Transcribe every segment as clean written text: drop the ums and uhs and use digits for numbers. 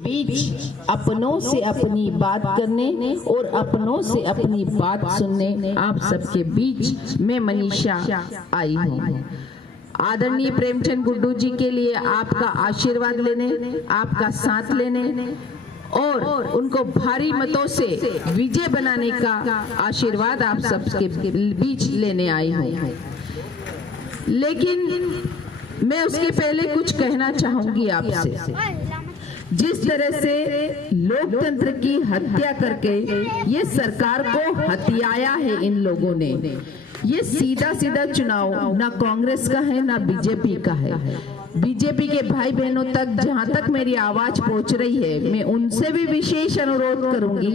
बीच अपनों से अपनी बात करने और अपनों से अपनी बात सुनने आप सबके बीच मैं मनीषा आई हूँ। आदरणीय प्रेमचंद गुड्डू जी के लिए आपका आशीर्वाद लेने, आपका साथ लेने और उनको भारी मतों से विजय बनाने का आशीर्वाद आप सबके बीच लेने आई हूँ। लेकिन मैं उसके पहले कुछ कहना चाहूंगी आपसे। जिस तरह से लोकतंत्र की हत्या करके ये सरकार को हथियाया है इन लोगों ने, ये सीधा सीधा चुनाव ना कांग्रेस का है ना बीजेपी का है। बीजेपी के भाई बहनों तक जहां तक मेरी आवाज पहुंच रही है, मैं उनसे भी विशेष अनुरोध करूंगी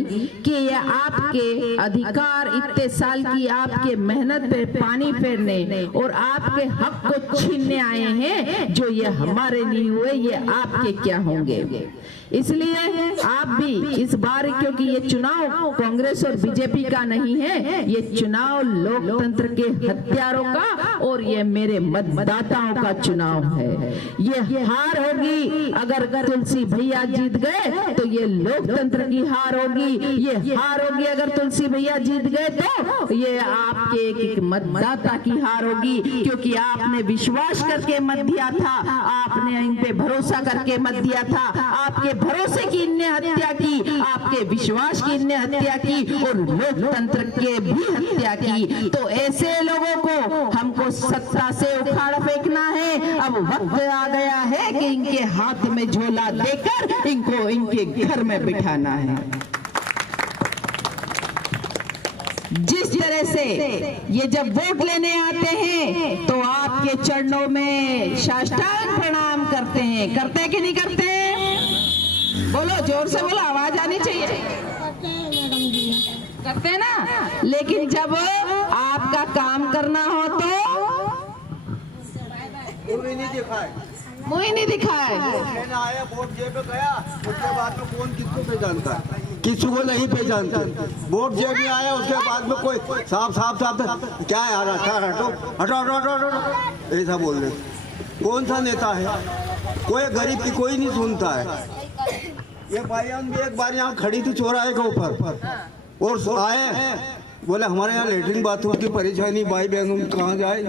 कि ये आपके अधिकार, इतने साल की आपके मेहनत पे पानी फेरने और आपके हक को छीनने आए हैं, जो ये हमारे नहीं हुए ये आपके क्या होंगे। इसलिए आप भी इस बार, क्योंकि ये चुनाव कांग्रेस और बीजेपी का नहीं है, ये चुनाव लोकतंत्र के हत्यारों का और ये मेरे मतदाताओं का चुनाव है। ये हार होगी अगर तुलसी भैया जीत गए तो ये लोकतंत्र की हार होगी। ये हार होगी अगर तुलसी भैया जीत गए तो ये आपके एक मतदाता की हार होगी, क्योंकि आपने विश्वास करके मत दिया था, आपने इन पे भरोसा करके मत दिया था। आपके भरोसे की इनने हत्या की, आपके विश्वास की इनने हत्या की और लोकतंत्र के भी हत्या की। तो ऐसे लोगों को हमको सत्ता से उखाड़ फेंकना है। अब वक्त आ गया है कि इनके हाथ में झोला देकर इनको इनके घर में बिठाना है। जिस तरह से ये जब वोट लेने आते हैं तो आपके चरणों में साष्टांग प्रणाम करते हैं कि नहीं करते? बोलो, जोर से बोलो, आवाज आनी चाहिए। करते हैं ना? लेकिन जब आपका काम करना हो तो मुझे नहीं दिखाए। आया वोट जेब में गया, उसके बाद में कौन किसको पहचानता है, किसी को नहीं पहचानता। वोट जेब में आया उसके बाद में कोई साफ क्या है, हटो हटो हटो हटो हटो ऐसा बोल रहे। कौन सा नेता है? कोई गरीब की कोई नहीं सुनता है। ये भाईजान भी एक बार यहाँ खड़ी थी चौराहे के ऊपर और आए, बोले हमारे यहाँ लेटरिन बाथरूम की परेशानी, भाई बहनों कहाँ जाए।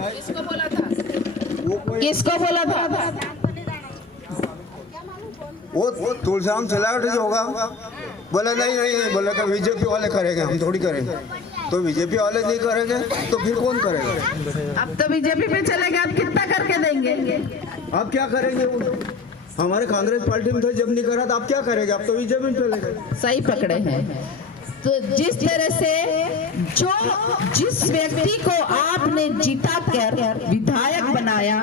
किसको बोला था? वो तुलसीराम सिलावट जो होगा, बोले नहीं बोले कि बीजेपी वाले करेंगे, हम थोड़ी करेंगे। तो बीजेपी वाले नहीं करेंगे तो फिर कौन करेगा? अब तो बीजेपी पे चलेगा, आप कितना करके देंगे? आप क्या करेंगे? हमारे कांग्रेस पार्टी में तो जब नहीं करा तो आप क्या करेंगे? आप तो बीजेपी में चलेगा। सही पकड़े हैं। तो जिस तरह से जिस व्यक्ति को आपने जिता कर विधायक बनाया,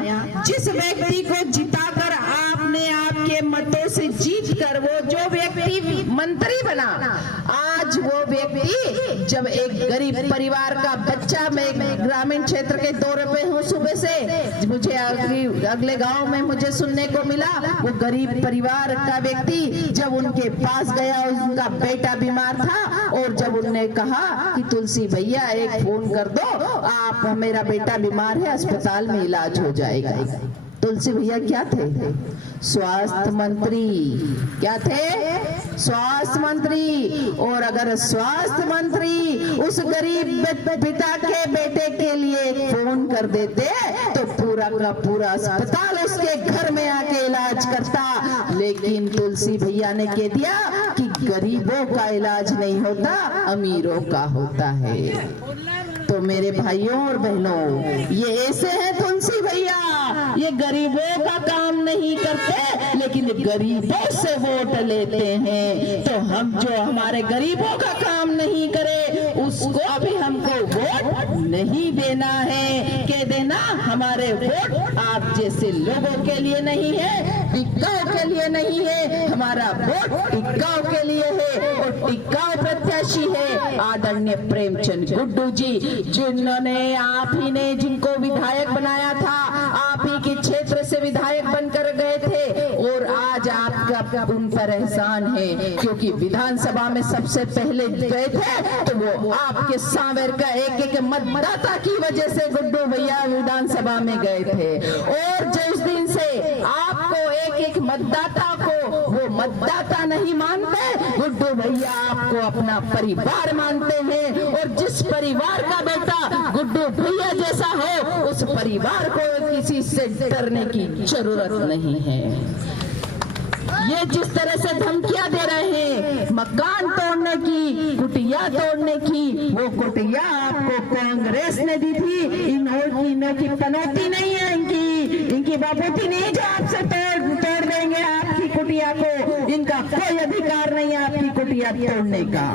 जिस व्यक्ति को जिताकर आपने आपके मतों से जीत कर वो जो व्यक्ति मंत्री बना, आज वो व्यक्ति जब एक गरीब परिवार का बच्चा, मैं ग्रामीण क्षेत्र के दौरे पे हूँ सुबह से, मुझे अगले गांव में मुझे सुनने को मिला, वो गरीब परिवार का व्यक्ति जब उनके पास गया, उनका बेटा बीमार था और जब उन्होंने कहा कि तुलसी भैया एक फोन कर दो, आप, मेरा बेटा बीमार है, अस्पताल में इलाज हो जाएगा। तुलसी भैया क्या थे? स्वास्थ्य मंत्री। क्या थे? स्वास्थ्य मंत्री। और अगर स्वास्थ्य मंत्री उस गरीब पिता के बेटे के लिए फोन कर देते तो पूरा का पूरा अस्पताल उसके घर में आके इलाज करता। लेकिन तुलसी भैया ने कह दिया कि गरीबों का इलाज नहीं होता, अमीरों का होता है। तो मेरे भाइयों और बहनों, ये ऐसे हैं तुलसी भैया, ये गरीबों का काम नहीं करते लेकिन गरीबों से वोट लेते हैं। तो हम जो हमारे गरीबों का काम नहीं करे उसको भी हमको वोट नहीं देना है। कह देना हमारे वोट आप जैसे लोगों के लिए नहीं है, टिक्काओं के लिए नहीं है, हमारा वोट टिक्काओं के लिए है और टिक्काओं प्रत्याशी है आदरणीय प्रेमचंद गुड्डू जी, जिन्होंने आप ही ने जिनको विधायक बनाया था, आप ही के क्षेत्र से विधायक बनकर गए थे और आज आपका उन पर एहसान है, क्योंकि विधानसभा में सबसे पहले गए थे तो वो आपके सांवेर का एक मतदाता की वजह से गुड्डू भैया विधानसभा में गए थे। और जिस दिन से आपको एक मतदाता को वो मतदाता नहीं मानते, गुड्डू भैया आपको अपना परिवार मानते हैं। और जिस परिवार का बेटा गुड्डू भैया जैसा हो, उस परिवार को किसी से डरने की जरूरत नहीं है। ये जिस तरह से धमकियां दे रहे हैं मकान तोड़ने की, कुटिया तोड़ने की, वो कुटिया आपको कांग्रेस ने दी थी। इनों की पनौती नहीं है, इनकी बाबूती नहीं जो आपसे तोड़ देंगे आपकी कुटिया को। इनका कोई अधिकार नहीं है आपकी कुटिया तोड़ने का।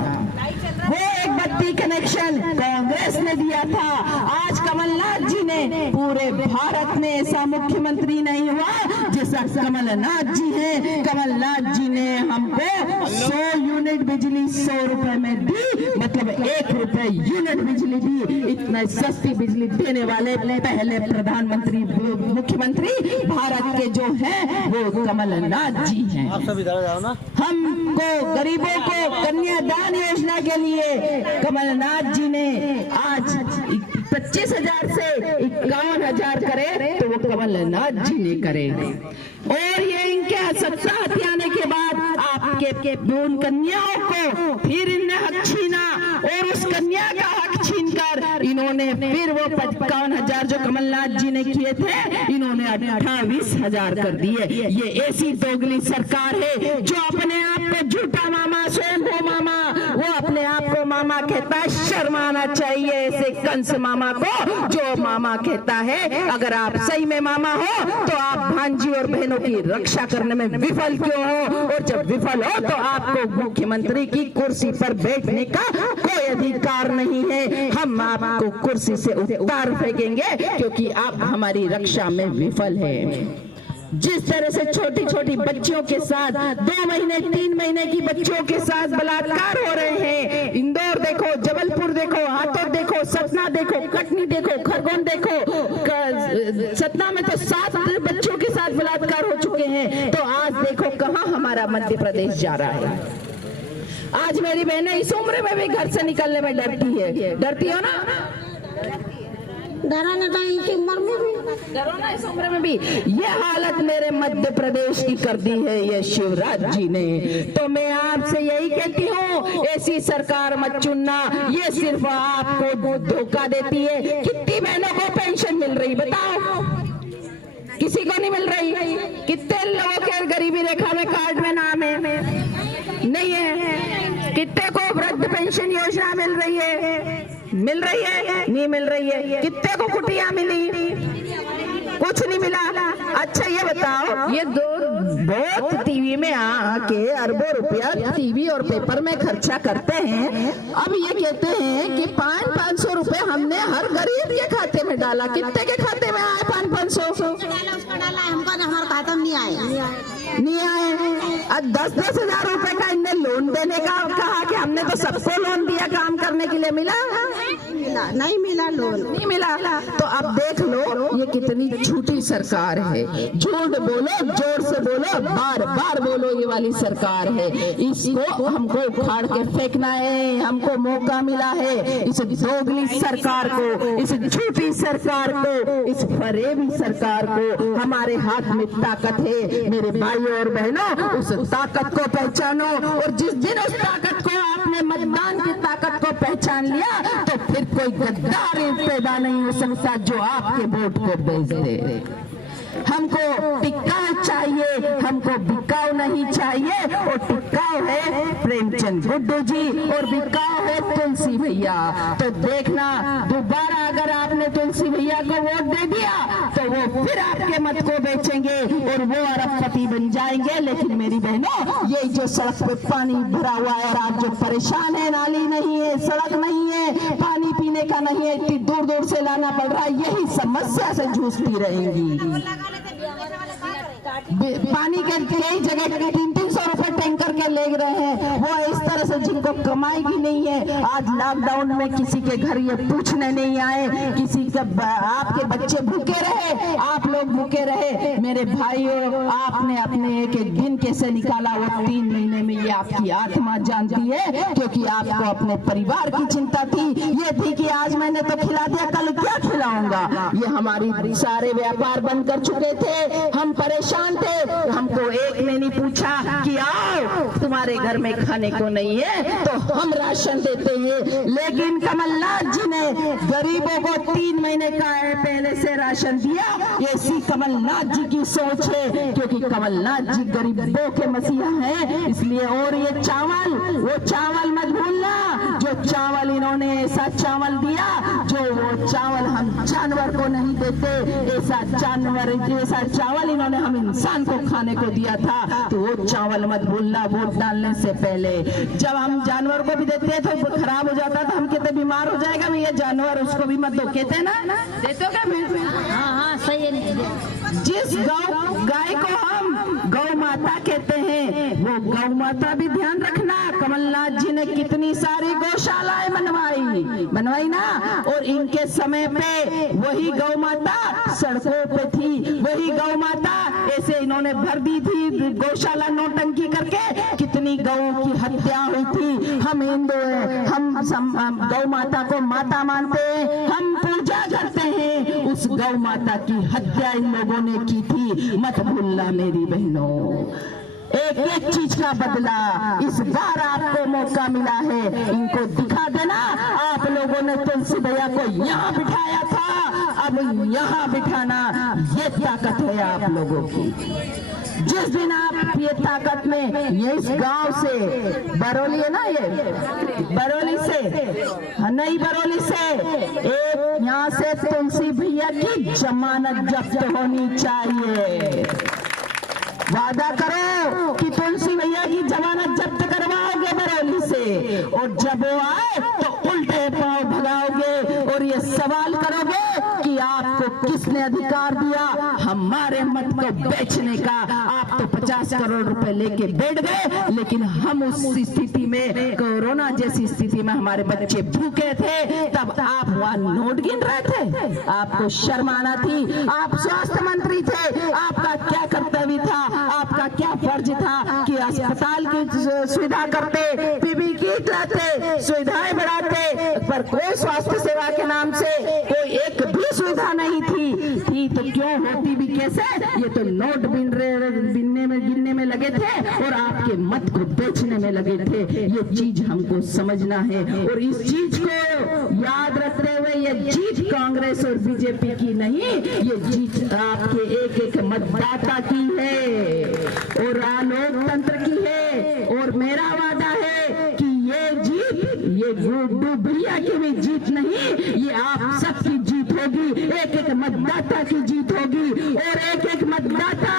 वो एक बत्ती कनेक्शन कांग्रेस ने दिया था। आज कमलनाथ जी ने, पूरे भारत में ऐसा मुख्यमंत्री नहीं हुआ जैसा कमलनाथ जी हैं। कमलनाथ जी ने हमको 100 यूनिट बिजली 100 रुपए में दी, मतलब 1 रुपए यूनिट बिजली दी। इतना सस्ती बिजली देने वाले पहले प्रधानमंत्री मुख्यमंत्री भारत के जो हैं वो कमलनाथ जी हैं। आप सब इधर जाओ ना। हमको गरीबों को कन्यादान योजना के लिए कमलनाथ जी ने आज 25,000 से 51,000 करे, तो वो कमलनाथ जी ने करे। और ये इनके सत्ता हथियाने आने के बाद आपके उन कन्याओं को फिर इनने हक छीना, और उस कन्या का हक छीनकर इन्होंने फिर वो 55,000 जो कमलनाथ जी ने किए थे, इन्होंने 28,000 कर दिए। ये ऐसी दोगली सरकार है जो अपने आप को झूठा मामा, स्वयं वो मामा, वो अपने आप को मामा कहता है। शर्माना चाहिए ऐसे कंस मामा को जो मामा कहता है। अगर आप सही में मामा हो तो आप भांजी और बहनों की रक्षा करने में विफल क्यों हो? और जब विफल हो तो आपको मुख्यमंत्री की कुर्सी पर बैठने का कोई अधिकार नहीं है। हम आपको कुर्सी से उतार फेंकेंगे क्योंकि आप हमारी रक्षा में विफल है। जिस तरह से छोटी छोटी बच्चियों के साथ 2 महीने 3 महीने की बच्चियों के साथ बलात्कार हो रहे हैं, इंदौर देखो, जबलपुर देखो, हाथोर देखो, सतना देखो, कटनी देखो, खरगोन देखो, सतना में तो 7 बच्चों के साथ बलात्कार हो चुके हैं। तो आज देखो कहां हमारा मध्य प्रदेश जा रहा है। आज मेरी बहनें इस उम्र में भी घर से निकलने में डरती हो ना? डरा ना इस उम्र में भी, डरो ना इस उम्र में भी। ये हालत मेरे मध्य प्रदेश की कर दी है ये शिवराज जी ने। तो मैं आपसे यही कहती हूँ, ऐसी सरकार मत चुनना, ये सिर्फ आपको धोखा देती है। कितनी बहनों को पेंशन मिल रही बताओ? किसी को नहीं मिल रही। कितने लोगों के गरीबी रेखा में कार्ड में नाम है? नहीं है। कितने को वृद्ध पेंशन योजना मिल रही है? नहीं मिल रही है। कितने को कुटिया मिली? कुछ नहीं मिला। अच्छा ये बताओ, ये बहुत टीवी में आके अरबों रुपया टीवी और पेपर में खर्चा करते हैं। अब ये कहते हैं कि 500 रुपए हमने हर गरीब के खाते में डाला। कितने के खाते में आए 500? उसको डाला हमको, हमारे खाता में नहीं आए। 10-10 हजार रुपए का इनने लोन देने का कहा कि हमने तो सबको लोन दिया, काम करने के लिए मिला? नहीं मिला, लोन नहीं मिला। तो अब देख लो ये कितनी झूठी सरकार है। झूठ बोलो, जोर से बोलो, बार बार बोलो, ये वाली सरकार है। इसको हमको उखाड़ के फेंकना है। हमको मौका मिला है इस दोगली सरकार को, इस झूठी सरकार को, इस फरेबी सरकार को। हमारे हाथ में ताकत है मेरे भाइयों और बहनों, उस ताकत को पहचानो। और जिस दिन उस ताकत को आपने मतदान की ताकत को पहचान लिया तो फिर कोई गद्दार पैदा नहीं हो सकता जो आपके वोट को बेच दे। हमको टिकाऊ चाहिए, हमको बिकाऊ नहीं चाहिए। और टिकाऊ है प्रेमचंद गुड्डू जी और बिकाऊ है तुलसी भैया। तो देखना दोबारा अगर आपने तुलसी भैया को वोट दे दिया तो वो फिर आपके मत को बेचेंगे और वो अरबपति बन जाएंगे। लेकिन मेरी बहनों, ये जो सड़क पे पानी भरा हुआ है और आप जो परेशान है, नाली नहीं है, सड़क नहीं है, पानी पीने का नहीं है, इतनी दूर दूर से लाना पड़ रहा है, यही समस्या से जूझती रहेंगी। पानी के कई जगह 300-300 रुपए टैंकर के ले रहे हैं वो इस तरह से जिनको कमाई भी नहीं है। आज लॉकडाउन में किसी के घर ये पूछने नहीं आए, किसी के आपके बच्चे भूखे रहे, आप लोग भूखे रहे। मेरे भाइयों, आपने अपने एक एक दिन कैसे निकाला वो 3 महीने में, ये आपकी आत्मा जानती है, क्योंकि आपको अपने परिवार की चिंता थी। ये थी कि आज मैंने तो खिला दिया, कल क्या खिलाऊंगा। ये हमारी सारे व्यापार बंद कर चुके थे, हम परेशान थे। हमको एक ने नहीं पूछा कि आओ तुम्हारे घर में खाने को नहीं है तो हम राशन देते हैं। लेकिन कमलनाथ जी ने गरीबों को 3 महीने का पहले से राशन दिया। ये इसी कमलनाथ जी की सोच है, क्योंकि कमलनाथ जी गरीबों के मसीहा हैं। इसलिए और ये चावल, वो चावल मत भूलना, जो चावल इन्होंने ऐसा चावल दिया जो वो चावल हम जानवर को नहीं देते, ऐसा चावल इन्होंने हम इंसान को खाने को दिया था। तो वो चावल मत भूलना वोट डालने से पहले। जब हम जानवर को भी देते तो खराब हो जाता था, हम कहते बीमार हो जाएगा भैया जानवर, उसको भी मत दो, कहते ना देते हो क्या? हाँ सही है। जिस गाय को हम गौ माता कहते हैं, वो गौ माता भी ध्यान रखना। कमलनाथ जी ने कितनी सारी गौशालाएं बनवाई ना, और इनके समय पे वही गौ माता सड़कों पे थी, वही गौ माता ऐसे इन्होंने भर दी थी गौशाला नौटंकी करके। कितनी गौ की हत्या हुई थी। हम हिंदू हैं, हम गौ माता को माता मानते हैं, हम पूजा करते हैं। उस गौ माता की हत्या इन लोगों ने की थी, मत भूलना मेरी बहनों। एक एक चीज का बदला इस बार आपको मौका मिला है, इनको दिखा देना। आप लोगों ने तुलसी भैया को यहाँ बिठाया था, अब यहाँ बिठाना, ये ताकत है आप लोगों की। जिस दिन आप ये ताकत में, ये इस गांव से, बरौली है ना, ये बरौली से, नई बरौली से, एक यहाँ से तुलसी भैया की जमानत जब्त होनी चाहिए। वादा करो कि तुलसी भैया की जमानत जब्त करवाओगे बरौली से, और जब वो आए तो उल्टे पांव भगाओगे और ये सवाल करोगे कि आपको किसने अधिकार दिया हमारे मत को बेचने का। आप तो 50 करोड़ रुपए लेके बैठ गए, लेकिन हम उस स्थिति में, कोरोना जैसी स्थिति में हमारे बच्चे भूखे थे, तब आप वहां नोट गिन रहे थे। आपको शर्म आना थी। आप स्वास्थ्य मंत्री थे, आपका क्या कर्तव्य था, आपका क्या फर्ज था कि अस्पताल की सुविधा करते, पीपीई किट लाते, सुविधाएं बढ़ाते, पर कोई स्वास्थ्य सेवा के नाम से कोई एक भी सुविधा नहीं थी तो क्यों होती भी कैसे? ये तो नोट गिनने में लगे थे और आपके मत को बेचने में लगे थे। ये चीज हमको समझना है, और इस चीज को याद रखते हुए ये जीत कांग्रेस और बीजेपी की नहीं, ये जीत आपके एक एक मतदाता की है और लोकतंत्र की है। और मेरा वादा है कि ये जीत, ये गुड्डू भैया की भी जीत नहीं, ये आप सबकी जीत होगी, एक एक मतदाता की जीत होगी, और एक एक मतदाता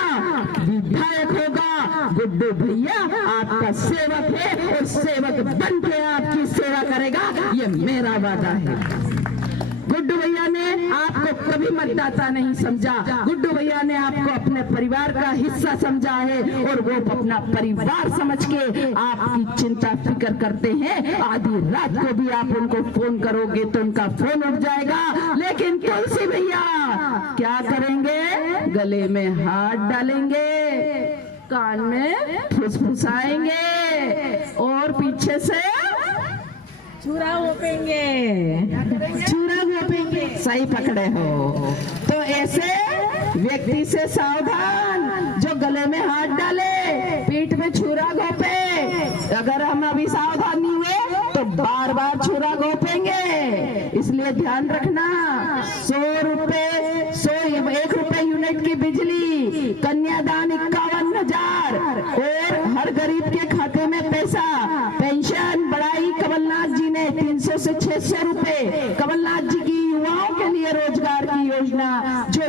विधायक होगा। गुड्डू भैया आपका सेवक है और सेवक बन के आपकी सेवा करेगा, ये मेरा वादा है। गुड्डू भैया ने आपको कभी मतदाता नहीं समझा, गुड्डू भैया ने आपको अपने परिवार का हिस्सा समझा है, और वो अपना परिवार समझ के आपकी चिंता फिक्र करते हैं। आधी रात को भी आप उनको फोन करोगे तो उनका फोन उठ जाएगा, लेकिन तुलसी भैया क्या करेंगे? गले में हाथ डालेंगे, कान में फुसफुसाएंगे और पीछे से चूरा घोपेंगे। सही पकड़े हो। तो ऐसे व्यक्ति से सावधान, जो गले में हाथ डाले, पीठ में छुरा घोपे। अगर हम अभी सावधान नहीं हुए तो बार बार छुरा घोपेंगे। इसलिए ध्यान रखना, 1 रुपए यूनिट की बिजली, कन्यादान 51,000, और हर गरीब के खाते में पैसा, पेंशन बढ़ाई कमलनाथ जी ने 300 से 600 रुपए। कमलनाथ जी की युवाओं के लिए रोजगार की योजना, जो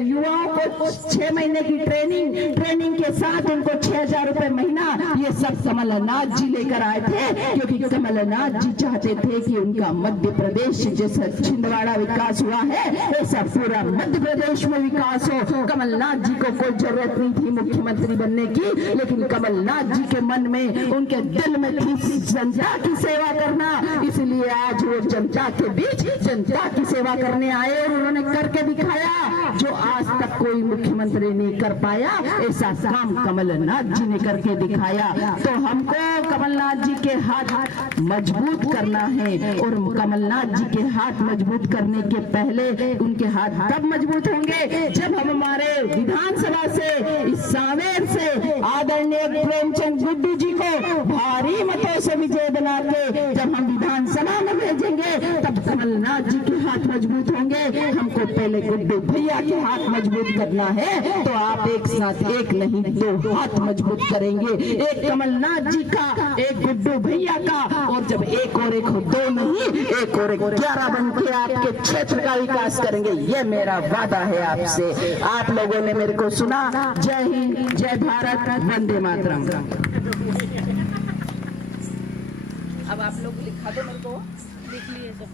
युवाओं को 6 महीने की ट्रेनिंग के साथ उनको 6,000 रुपए महीना, ये सब कमलनाथ जी लेकर आए थे, क्योंकि कमलनाथ जी चाहते थे कि उनका मध्य प्रदेश जैसा छिंदवाड़ा विकास हुआ है ऐसा पूरा मध्य प्रदेश में विकास हो। कमलनाथ जी को कोई जरूरत नहीं थी मुख्यमंत्री बनने की, लेकिन कमलनाथ जी के मन में, उनके दिल में थी जनता की सेवा करना, इसलिए आज वो जनता के बीच जनता की सेवा करने आए और उन्होंने करके दिखाया जो आज तक कोई मुख्यमंत्री नहीं कर पाया। ऐसा काम कमलनाथ जी ने करके दिखाया। तो हमको कमलनाथ जी के हाथ मजबूत करना है, और कमलनाथ जी के हाथ मजबूत करने के पहले उनके हाथ तब मजबूत होंगे जब हम हमारे विधानसभा से, इस सांवेर से आदरणीय प्रेमचंद गुड्डू जी को भारी मतों से विजय बना के जब हम विधानसभा में भेजेंगे, तब कमलनाथ जी के हाथ मजबूत होंगे। हमको पहले गुड्डू भैया के हाथ मजबूत करना है, तो आप एक साथ एक नहीं 2 हाथ मजबूत करेंगे, एक कमलनाथ जी का, एक गुड्डू भैया का, और जब एक और एक हो 2 नहीं, एक और एक 11 बन के आपके क्षेत्र का विकास करेंगे। ये मेरा वादा है आपसे। आप लोगों ने मेरे को सुना। जय हिंद, जय भारत, वंदे मातरम। अब आप लोग लिखा दो मेरे को। लिख लिए सब।